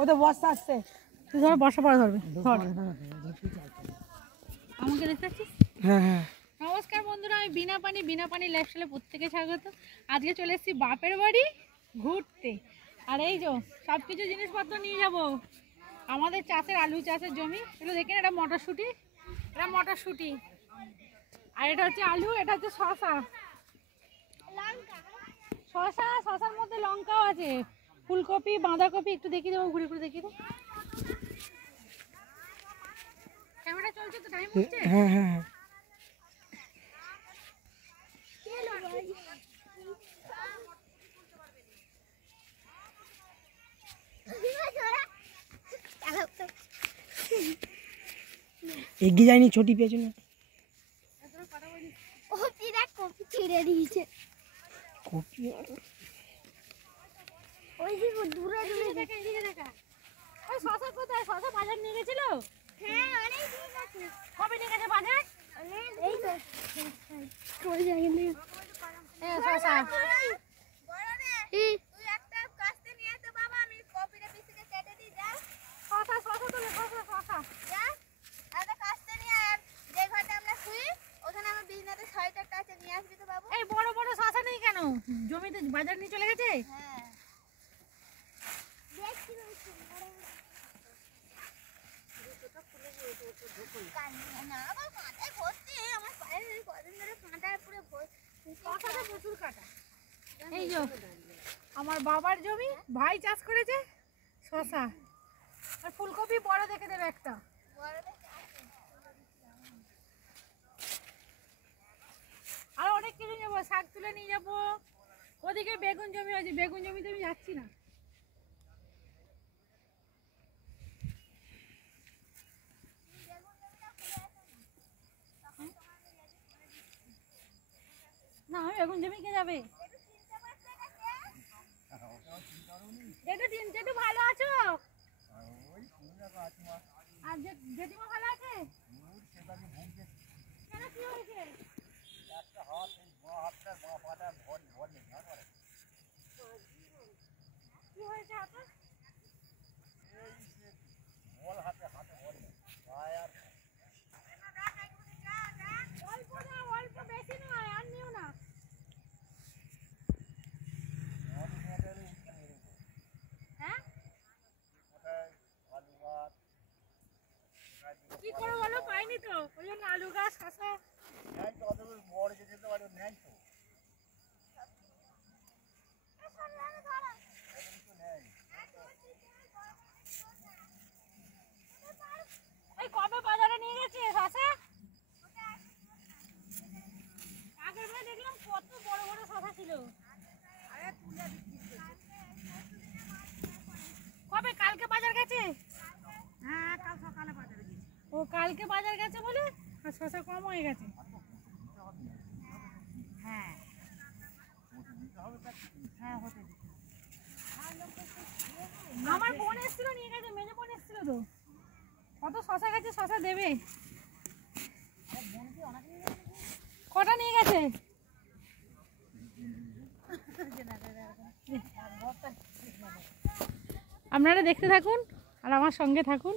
ও তো বর্ষা আসছে, তুই ধর বর্ষা পরে ধরবে, ধর আমাকে দেখতে পাচ্ছিস? হ্যাঁ হ্যাঁ। নমস্কার বন্ধুরা, আমি বিনা পানি লাইফস্টাইলে প্রত্যেকে স্বাগত। আজকে চলে এসেছি বাপের বাড়ি ঘুরতে। আর এই যে সব কিছু জিনিসপত্র নিয়ে যাব। আমাদের চাষের আলু চাষের জমি, এগুলো দেখেন, এটা মটরশুঁটি, আর এটা হচ্ছে আলু, এটা হচ্ছে শশা, শশার মধ্যে লঙ্কাও আছে, ফুলকপি, বাঁধাকপি। একটু দেখিয়ে দেবো, ঘুরে ঘুরে দেখিয়ে দেবো। ক্যামেরা চলছে তো, টাইম হচ্ছে। হ্যাঁ হ্যাঁ। এগিয়ে যায়নি ছোটি পেছনে। কপি ছিঁড়ে দিয়েছে। কপি ওই যে দূরে দূরে দেখা, এদিকে দেখা। ওই শশা কোথায়? শশা বাজার নিয়ে গেছিল? হ্যাঁ, অনেক ঠিক আছে। কবে নিয়ে গেছে বাজার? এই তো ওই জায়গা নিয়ে হ্যাঁ, শশা। তুই একটা কাস্তে নিয়ে আসতে বাবা, আমি কপিটা পিসিকে কেটে দিই। যা শশা তোলে, শশা। যা একটা কাস্তে নিয়ে, আর যে ঘরটা আমরা শুই ওখানে আমার বিছনাতে সোয়েটারটা আছে, নিয়ে আসবি তো বাবু। এই বড় বড় শশা নেই কেন? জমিতে বাজার নিয়ে চলে গেছে? হ্যাঁ দেখছি না বাবা, কাঁটায় ভর্তি আমার পায়ে, কদিন ধরে কাঁটায় পুরো ভর্তি। শশাতে প্রচুর কাটা। এই যে আমার বাবার জমি, ভাই চাষ করেছে শশা। আর ফুলকপি বড় দেখে দেবে একটা। আর অনেক কিছু নেবো, শাক তুলে নিয়ে যাবো। ওদিকে বেগুন জমি আছে, বেগুন জমিতে আমি যাচ্ছি না। না, আমি বেগুন জমি কে যাবে? জেঠু ভালো আছো? আর জেঠিমা ভালো আছে? কেন, কি হয়েছে? কি হয়েছে হাতে? অল্প না, অল্প, বেশি নয়, আর নিও না। হ্যাঁ, কি করো বলো? পাইনি তো, ওই জন্য আলু গাছ, শশা। এই কবে বাজারে নিয়ে গেছে শশা? আগের বার দেখলাম কত বড় বড় শশা ছিল। কবে? কালকে বাজার গেছে? হ্যাঁ, কাল সকালে বাজারে গেছি। ও কালকে বাজার গেছে বলে আর শশা কম হয়ে গেছে। হ্যাঁ হ্যাঁ, হতে দিচ্ছি। আমার বোন এসেছিল, নিয়ে গেছে, মেজে বোন এসেছিল তো। কত শশা গেছে, শশা দেবে। কটা নিয়ে গেছে? আপনারা দেখতে থাকুন আর আমার সঙ্গে থাকুন।